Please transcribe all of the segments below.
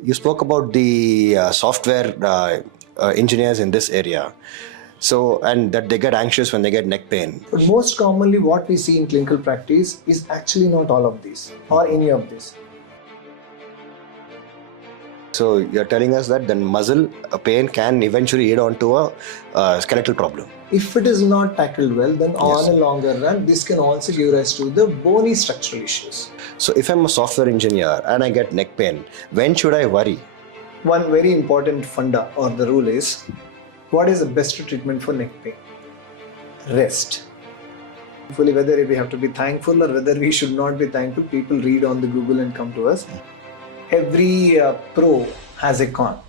You spoke about the software engineers in this area. So, and that they get anxious when they get neck pain. But most commonly, what we see in clinical practice is actually not all of these or any of this. So, you're telling us that then muscle pain can eventually lead on to a skeletal problem. If it is not tackled well, then Yes. on a longer run, this can also give rise to the bony structural issues. So, if I'm a software engineer and I get neck pain, when should I worry? One very important funda or the rule is, what is the best treatment for neck pain? Rest. Fully, whether we have to be thankful or whether we should not be thankful, people read on the Google and come to us. Every pro has a con.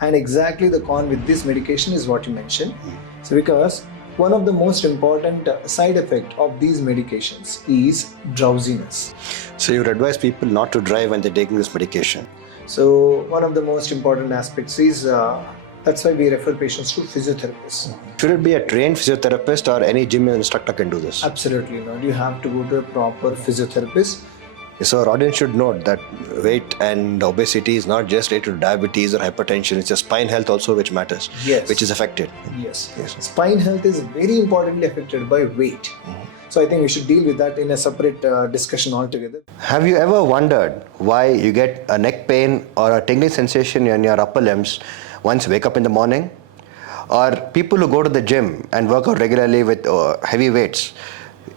And exactly the con with this medication is what you mentioned. So because one of the most important side effect of these medications is drowsiness. So, you would advise people not to drive when they're taking this medication. So one of the most important aspects is that's why we refer patients to physiotherapists. Should it be a trained physiotherapist or any gym instructor can do this? Absolutely not. You have to go to a proper physiotherapist. So our audience should note that weight and obesity is not just related to diabetes or hypertension, it's your spine health also which matters, Yes. which is affected. Yes. Spine health is very importantly affected by weight. So I think we should deal with that in a separate discussion altogether. Have you ever wondered why you get a neck pain or a tingling sensation in your upper limbs once you wake up in the morning? Or people who go to the gym and work out regularly with heavy weights,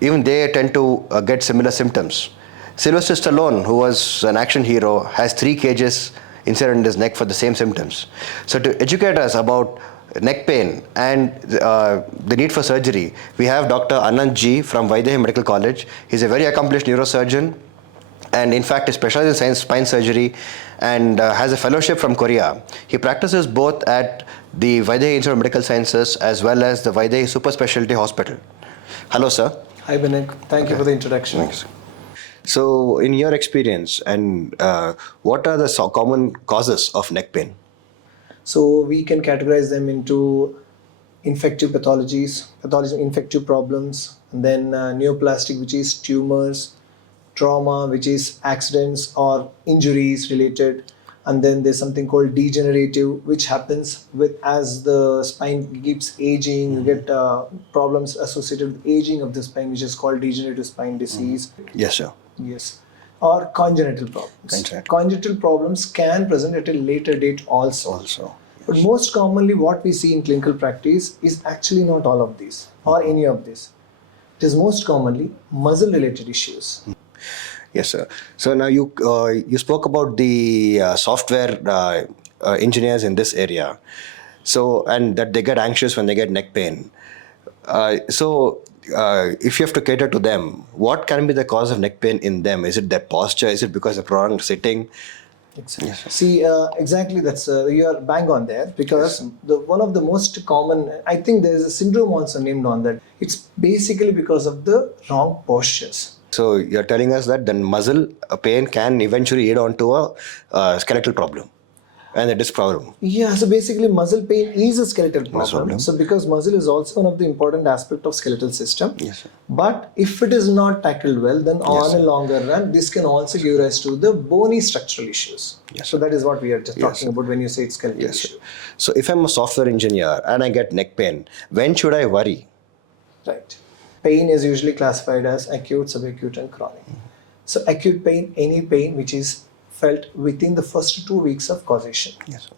even they tend to get similar symptoms. Sylvester Stallone, who was an action hero, has 3 cages inserted in his neck for the same symptoms. So to educate us about neck pain and the need for surgery, we have Dr. Ananth G from Vydehi Medical College. He's a very accomplished neurosurgeon and in fact is specialized in spine surgery and has a fellowship from Korea. He practices both at the Vydehi Institute of Medical Sciences as well as the Vydehi Super Specialty Hospital. Hello, sir. Hi Benak, thank you for the introduction. Thanks. So, in your experience, and what are the common causes of neck pain? So we can categorize them into infective pathologies, infective problems, and then neoplastic, which is tumors, trauma, which is accidents or injuries related, and then there's something called degenerative, which happens with as the spine keeps aging. You get problems associated with aging of the spine, which is called degenerative spine disease. Yes, sir. Yes. Or congenital problems. Congenital problems can present at a later date also. But most commonly what we see in clinical practice is actually not all of these or any of this. It is most commonly muscle related issues. Yes, sir. So now you spoke about the software engineers in this area. So, and that they get anxious when they get neck pain. If you have to cater to them, what can be the cause of neck pain in them? Is it their posture? Is it because of prolonged sitting? Exactly. Yes. See, exactly. That's you are bang on there because one of the most common. I think there is a syndrome also named on that. It's basically because of the wrong postures. So you're telling us that then muscle pain can eventually lead on to a skeletal problem and a disc problem. Yeah, so basically muscle pain is a skeletal problem. So because muscle is also one of the important aspect of skeletal system. Yes, sir. But if it is not tackled well, then on a longer run, this can also give rise to the bony structural issues. Yes, so that is what we are just talking about when you say it's skeletal issue. So if I'm a software engineer and I get neck pain, when should I worry? Right. Pain is usually classified as acute, subacute and chronic. So acute pain, any pain which is felt within the first 2 weeks of causation. Yes, sir.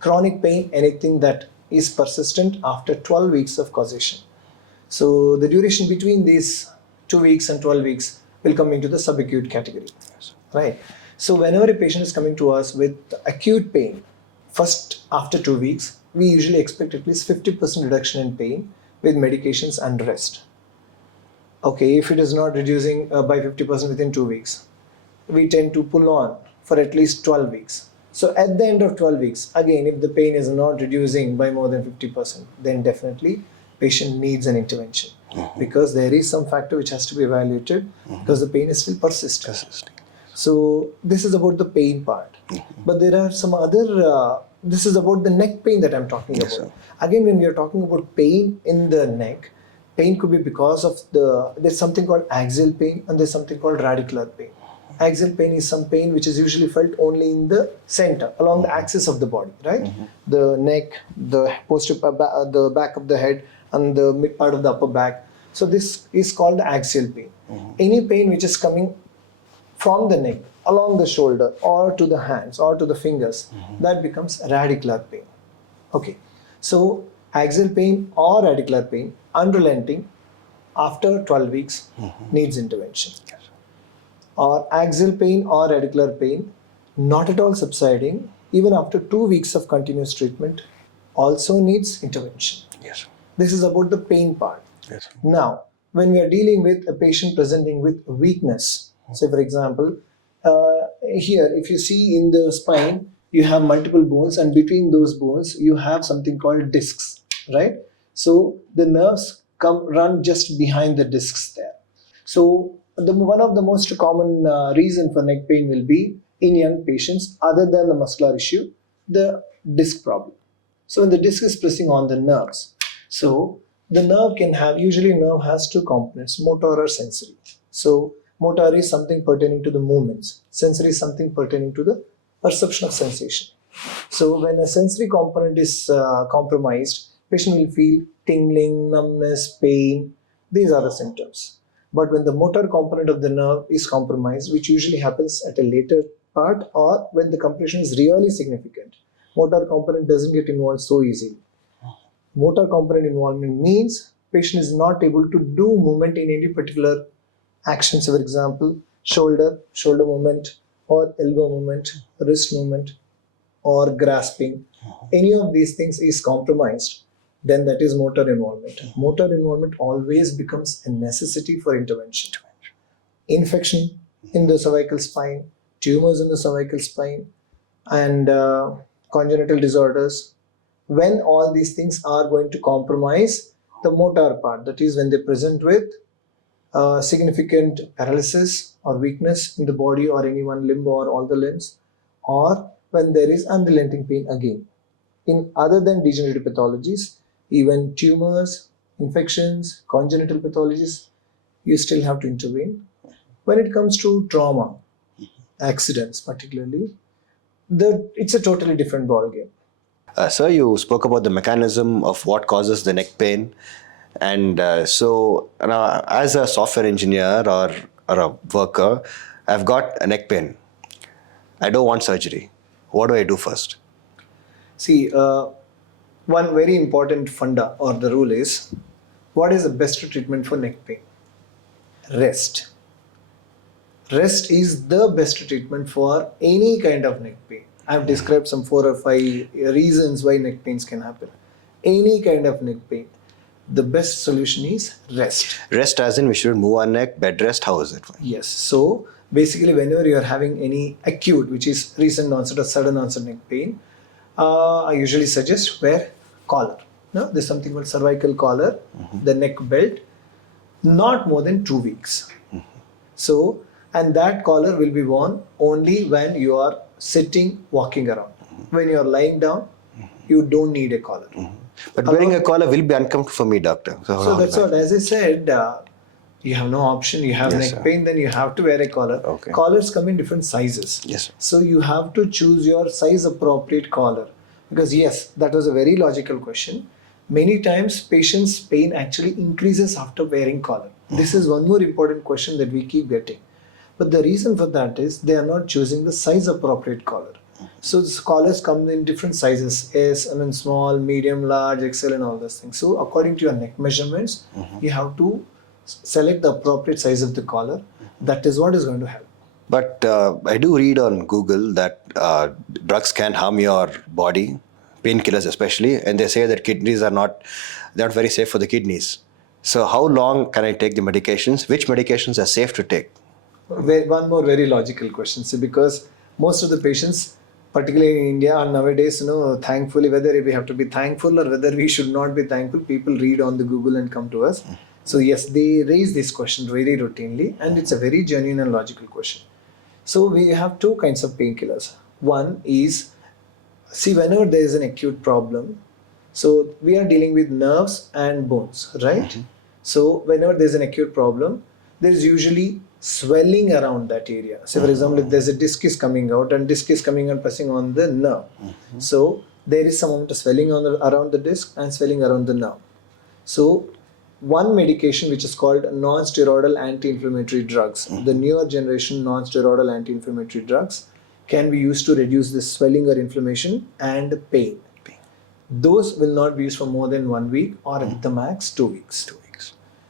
Chronic pain, anything that is persistent after 12 weeks of causation. So the duration between these 2 weeks and 12 weeks will come into the subacute category. Yes. Right. So whenever a patient is coming to us with acute pain, first after 2 weeks, we usually expect at least 50% reduction in pain with medications and rest. Okay, if it is not reducing by 50% within 2 weeks, we tend to pull on for at least 12 weeks. So at the end of 12 weeks, again, if the pain is not reducing by more than 50%, then definitely patient needs an intervention because there is some factor which has to be evaluated because the pain is still persistent. So this is about the pain part. But there are some other, this is about the neck pain that I'm talking about. Sir. Again, when we are talking about pain in the neck, pain could be because of there's something called axial pain and there's something called radicular pain. Axial pain is some pain which is usually felt only in the center, along the axis of the body, right? The neck, the the back of the head, and the mid part of the upper back. So this is called the axial pain. Any pain which is coming from the neck, along the shoulder, or to the hands, or to the fingers, that becomes radicular pain. Okay, so axial pain or radicular pain, unrelenting, after 12 weeks, needs intervention. Or axial pain or radicular pain, not at all subsiding, even after 2 weeks of continuous treatment, also needs intervention. Yes. This is about the pain part. Yes. Now, when we are dealing with a patient presenting with weakness, say for example, here if you see in the spine, you have multiple bones, and between those bones you have something called discs, right? So the nerves run just behind the discs there. So one of the most common reason for neck pain will be in young patients, other than the muscular issue, the disc problem. So when the disc is pressing on the nerves, so the nerve can have, usually nerve has two components, motor or sensory. So motor is something pertaining to the movements, sensory is something pertaining to the perception of sensation. So when a sensory component is compromised, patient will feel tingling, numbness, pain. These are the symptoms. But when the motor component of the nerve is compromised, which usually happens at a later part or when the compression is really significant, motor component doesn't get involved so easily. Motor component involvement means patient is not able to do movement in any particular action. So for example, shoulder movement, or elbow movement, wrist movement, or grasping. Any of these things is compromised, then that is motor involvement. Motor involvement always becomes a necessity for intervention. Infection in the cervical spine, tumors in the cervical spine, and congenital disorders. When all these things are going to compromise the motor part, that is when they present with significant paralysis or weakness in the body or any one limb or all the limbs, or when there is unrelenting pain again. In other than degenerative pathologies, even tumors, infections, congenital pathologies, you still have to intervene. When it comes to trauma, accidents particularly, it's a totally different ballgame. Sir, you spoke about the mechanism of what causes the neck pain. And so now, as a software engineer or a worker, I've got a neck pain. I don't want surgery. What do I do first? See, one very important funda or the rule is, what is the best treatment for neck pain? Rest. Rest is the best treatment for any kind of neck pain. I have described some 4 or 5 reasons why neck pains can happen. Any kind of neck pain, the best solution is rest. Rest as in we shouldn't move our neck, bed rest, how is it? Yes. So basically whenever you are having any acute, which is recent onset or sudden onset neck pain, I usually suggest wear collar. No? There's something called cervical collar, the neck belt, not more than 2 weeks. So, and that collar will be worn only when you are sitting, walking around. When you are lying down, you don't need a collar. But wearing a collar will be uncomfortable for me, doctor. So that's what, as I said, you have no option. You have neck pain, then you have to wear a collar. Okay. Collars come in different sizes. Yes. So you have to choose your size appropriate collar. Because yes, that was a very logical question. Many times patients' pain actually increases after wearing collar. This is one more important question that we keep getting. But the reason for that is they are not choosing the size appropriate collar. So the collars come in different sizes, small, medium, large, XL and all those things. So according to your neck measurements, you have to select the appropriate size of the collar. That is what is going to help. But I do read on Google that drugs can harm your body, painkillers especially, and they say that kidneys are not very safe for the kidneys. So how long can I take the medications? Which medications are safe to take? One more very logical question. See, because most of the patients, particularly in India, are nowadays, thankfully, whether we have to be thankful or whether we should not be thankful, people read on the Google and come to us. So yes, they raise this question very routinely, and it's a very genuine and logical question. So we have 2 kinds of painkillers. One is, see, whenever there is an acute problem, so we are dealing with nerves and bones, right? So whenever there is an acute problem, there is usually swelling around that area. So for example, if there's a disc is coming out and disc is coming and pressing on the nerve. So there is some amount of swelling around the disc and swelling around the nerve. So one medication which is called non-steroidal anti-inflammatory drugs, the newer generation non-steroidal anti-inflammatory drugs can be used to reduce the swelling or inflammation and pain. Those will not be used for more than 1 week or at the max 2 weeks.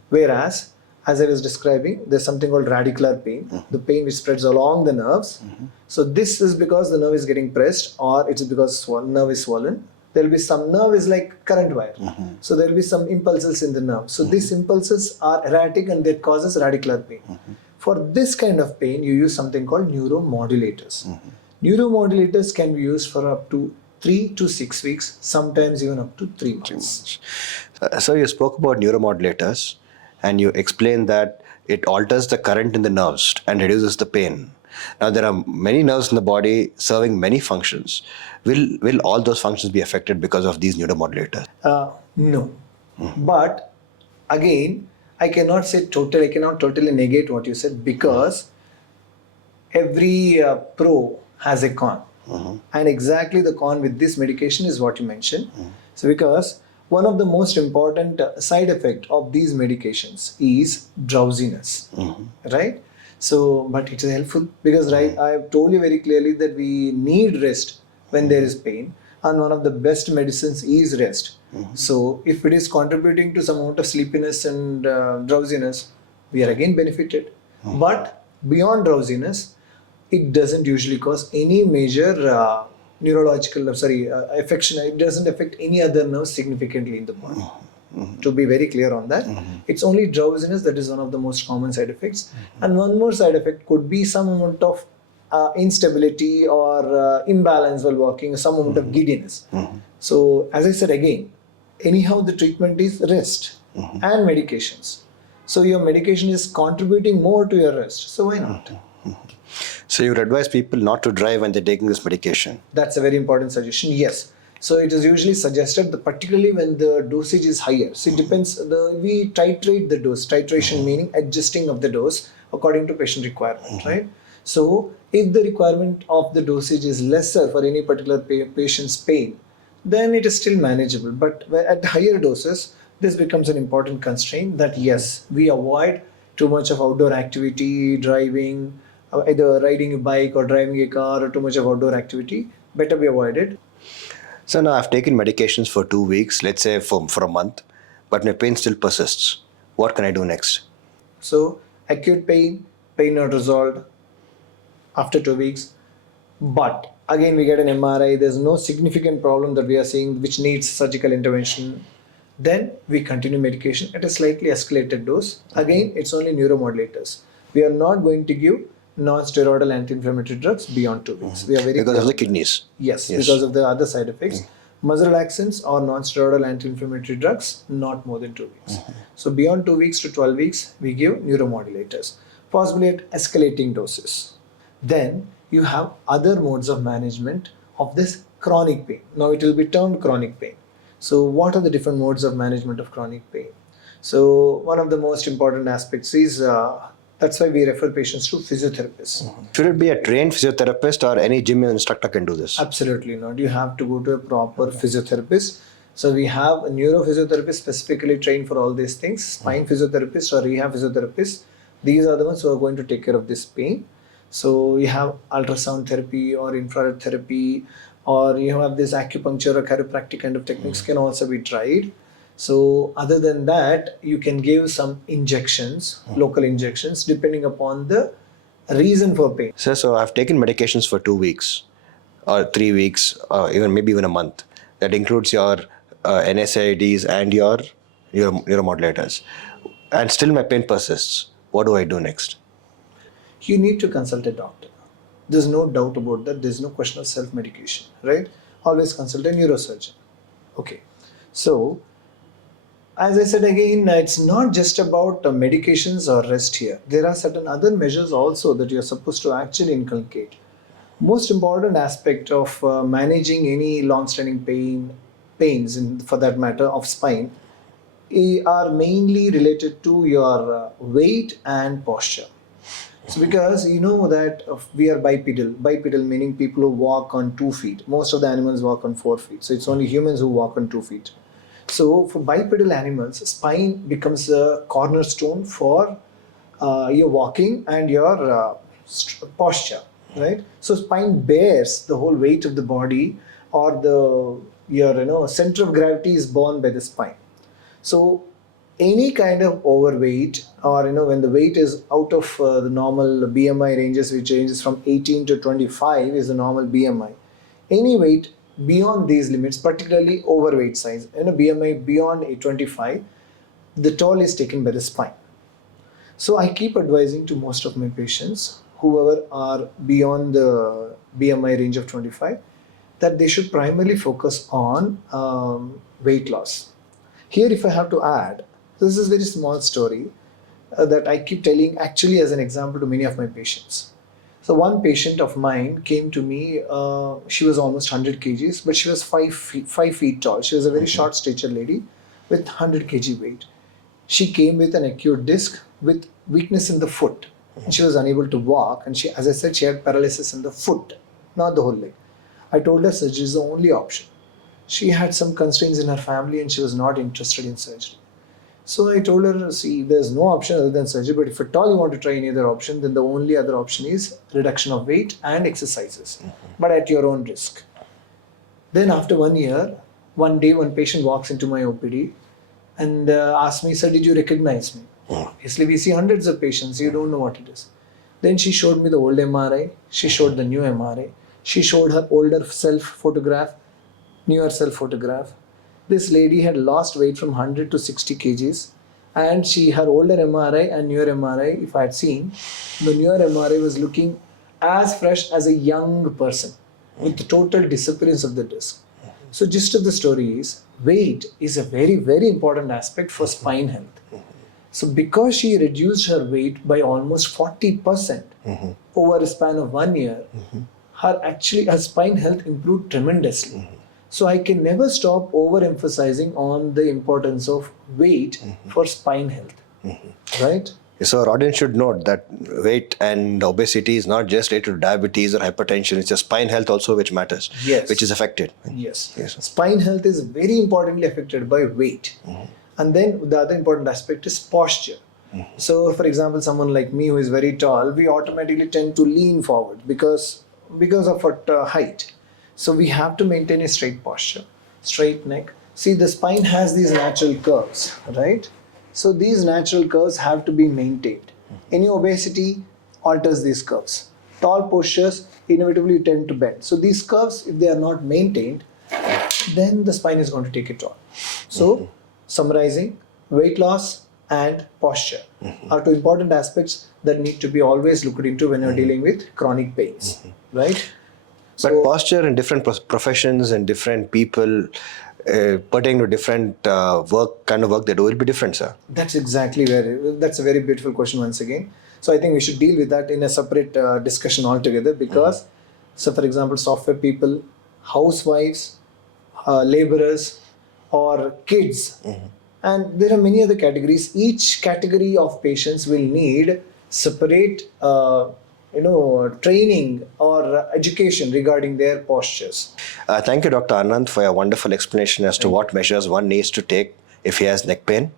Whereas, as I was describing, there's something called radicular pain, the pain which spreads along the nerves. So this is because the nerve is getting pressed, or it's because nerve is swollen. There will be some nerve is like current wire. So there will be some impulses in the nerve. So these impulses are erratic and that causes radicular pain. For this kind of pain, you use something called neuromodulators. Neuromodulators can be used for up to 3 to 6 weeks, sometimes even up to 3 months. So you spoke about neuromodulators and you explained that it alters the current in the nerves and reduces the pain. Now there are many nerves in the body serving many functions. Will all those functions be affected because of these neuromodulators? No. But again, I cannot totally negate what you said, because every pro has a con. And exactly the con with this medication is what you mentioned. So because one of the most important side effect of these medications is drowsiness, right? So, but it is helpful because, right, I have told you very clearly that we need rest when there is pain, and one of the best medicines is rest. So, if it is contributing to some amount of sleepiness and drowsiness, we are again benefited. But beyond drowsiness, it doesn't usually cause any major affection. It doesn't affect any other nerves significantly in the body. To be very clear on that, it's only drowsiness that is one of the most common side effects. And one more side effect could be some amount of instability or imbalance while walking, some amount of giddiness. So, as I said again, anyhow the treatment is rest and medications. So your medication is contributing more to your rest. So why not? So you would advise people not to drive when they're taking this medication? That's a very important suggestion, yes. So it is usually suggested, that particularly when the dosage is higher. So it depends, we titrate the dose. Titration meaning adjusting of the dose according to patient requirement, right? So if the requirement of the dosage is lesser for any particular patient's pain, then it is still manageable. But at higher doses, this becomes an important constraint that yes, we avoid too much of outdoor activity, driving, either riding a bike or driving a car, or too much of outdoor activity, better be avoided. So now I've taken medications for 2 weeks, let's say for a month, but my pain still persists. What can I do next? So acute pain not resolved after 2 weeks, but again we get an MRI, there's no significant problem that we are seeing which needs surgical intervention. Then we continue medication at a slightly escalated dose. Again, it's only neuromodulators. We are not going to give non-steroidal anti-inflammatory drugs beyond 2 weeks. We are very because of the kidneys. Yes, because of the other side effects. Muscle relaxants or non-steroidal anti-inflammatory drugs, not more than 2 weeks. So beyond 2 weeks to 12 weeks, we give neuromodulators, possibly at escalating doses. Then you have other modes of management of this chronic pain. Now it will be termed chronic pain. So what are the different modes of management of chronic pain? So one of the most important aspects is that's why we refer patients to physiotherapists. Should it be a trained physiotherapist or any gym instructor can do this? Absolutely not. You have to go to a proper physiotherapist. So we have a neurophysiotherapist specifically trained for all these things, spine physiotherapist or rehab physiotherapist. These are the ones who are going to take care of this pain. So you have ultrasound therapy or infrared therapy, or you have this acupuncture or chiropractic kind of techniques can also be tried. So other than that, you can give some injections, local injections, depending upon the reason for pain. So I've taken medications for 2 weeks or 3 weeks or maybe even a month. That includes your NSAIDs and your neuromodulators. And still my pain persists. What do I do next? You need to consult a doctor. There's no doubt about that. There's no question of self-medication, right? Always consult a neurosurgeon. Okay. So, as I said again, it's not just about medications or rest here. There are certain other measures also that you're supposed to actually inculcate. Most important aspect of managing any long-standing pains, for that matter, of spine, are mainly related to your weight and posture. So because you know that we are bipedal meaning people who walk on 2 feet. Most of the animals walk on 4 feet. So it's only humans who walk on 2 feet. So for bipedal animals, spine becomes a cornerstone for your walking and your posture, right? So spine bears the whole weight of the body, or your center of gravity is borne by the spine. So any kind of overweight, or when the weight is out of the normal BMI ranges, which ranges from 18 to 25 is the normal BMI. Any weight beyond these limits, particularly overweight size, BMI beyond 25, the toll is taken by the spine. So I keep advising to most of my patients, whoever are beyond the BMI range of 25, that they should primarily focus on weight loss. Here, if I have to add, this is a very small story that I keep telling actually as an example to many of my patients. So one patient of mine came to me, she was almost 100 kgs, but she was 5 feet tall. She was a very short stature lady with 100 kg weight. She came with an acute disc with weakness in the foot. And she was unable to walk, and she, as I said, she had paralysis in the foot, not the whole leg. I told her surgery is the only option. She had some constraints in her family and she was not interested in surgery. So I told her, see, there's no option other than surgery, but if at all you want to try any other option, then the only other option is reduction of weight and exercises, but at your own risk. Then after 1 year, one day one patient walks into my OPD and asks me, sir, did you recognize me? Obviously, we see hundreds of patients, you don't know what it is. Then she showed me the old MRI, she showed the new MRI, she showed her older self photograph, newer self photograph. This lady had lost weight from 100 to 60 kgs, and her older MRI and newer MRI, if I had seen, the newer MRI was looking as fresh as a young person with the total disappearance of the disc. So gist of the story is, weight is a very, very important aspect for spine health. So because she reduced her weight by almost 40% over a span of 1 year, her spine health improved tremendously. So I can never stop overemphasizing on the importance of weight for spine health, right? So our audience should note that weight and obesity is not just related to diabetes or hypertension. It's your spine health also which matters, which is affected. Yes. Spine health is very importantly affected by weight. And then the other important aspect is posture. So for example, someone like me who is very tall, we automatically tend to lean forward because of our height. So we have to maintain a straight posture, straight neck. See, the spine has these natural curves, right? So these natural curves have to be maintained. Any obesity alters these curves. Tall postures inevitably tend to bend. So these curves, if they are not maintained, then the spine is going to take a toll. So summarizing, weight loss and posture are two important aspects that need to be always looked into when you're dealing with chronic pains, right? But posture in different professions and different people pertaining to different kind of work they do will be different, sir. That's a very beautiful question once again. So I think we should deal with that in a separate discussion altogether because, so for example, software people, housewives, laborers, or kids, and there are many other categories. Each category of patients will need separate training or education regarding their postures. Thank you, Dr. Ananth, for your wonderful explanation as to what measures one needs to take if he has neck pain.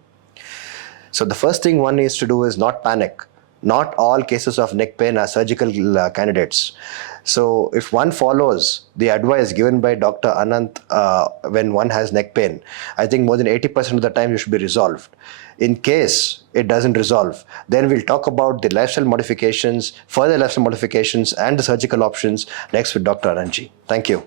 So the first thing one needs to do is not panic. Not all cases of neck pain are surgical candidates. So if one follows the advice given by Dr. Ananth when one has neck pain, I think more than 80% of the time it should be resolved. In case it doesn't resolve, then we'll talk about the lifestyle modifications, further lifestyle modifications and the surgical options next with Dr. Ananth G. Thank you.